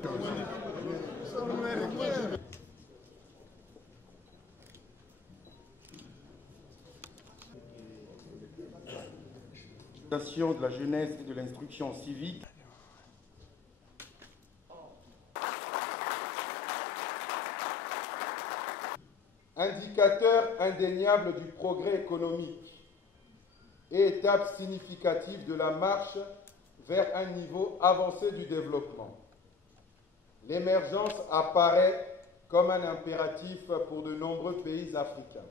De la jeunesse et de l'instruction civique. Indicateur indéniable du progrès économique et étape significative de la marche vers un niveau avancé du développement. L'émergence apparaît comme un impératif pour de nombreux pays africains.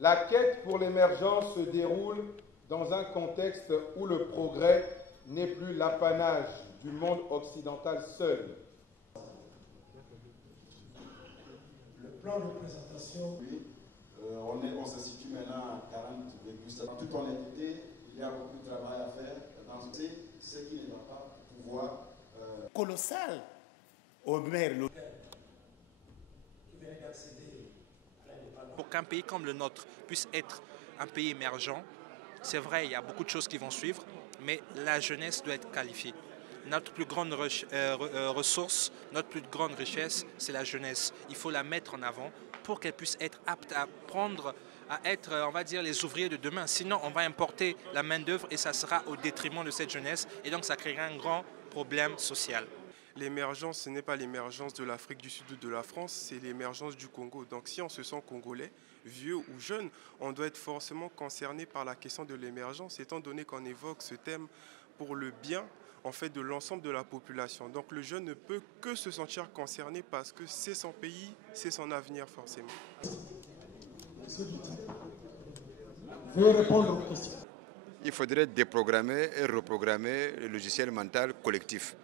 La quête pour l'émergence se déroule dans un contexte où le progrès n'est plus l'apanage du monde occidental seul. Le plan de présentation. Oui, on se situe maintenant à 40,7. En toute honnêteté, il y a beaucoup de travail à faire dans ce qui ne va pas pouvoir. Colossal au maire. Pour qu'un pays comme le nôtre puisse être un pays émergent, c'est vrai, il y a beaucoup de choses qui vont suivre, mais la jeunesse doit être qualifiée. Notre plus grande ressource, notre plus grande richesse, c'est la jeunesse. Il faut la mettre en avant pour qu'elle puisse être apte à prendre, à être, on va dire, les ouvriers de demain. Sinon, on va importer la main-d'œuvre et ça sera au détriment de cette jeunesse et donc ça créera un grand problème social. L'émergence, ce n'est pas l'émergence de l'Afrique du Sud ou de la France, c'est l'émergence du Congo. Donc si on se sent congolais, vieux ou jeune, on doit être forcément concerné par la question de l'émergence, étant donné qu'on évoque ce thème pour le bien en fait, de l'ensemble de la population. Donc le jeune ne peut que se sentir concerné parce que c'est son pays, c'est son avenir forcément. Veuillez répondre aux questions. Il faudrait déprogrammer et reprogrammer le logiciel mental collectif.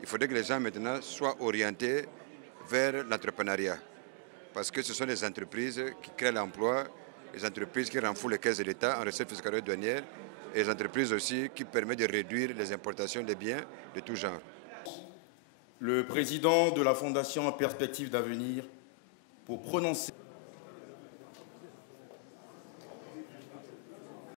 Il faudrait que les gens maintenant soient orientés vers l'entrepreneuriat. Parce que ce sont les entreprises qui créent l'emploi, les entreprises qui renflouent les caisses de l'État en recettes fiscales et douanières, et les entreprises aussi qui permettent de réduire les importations des biens de tout genre. Le président de la Fondation Perspectives d'avenir pour prononcer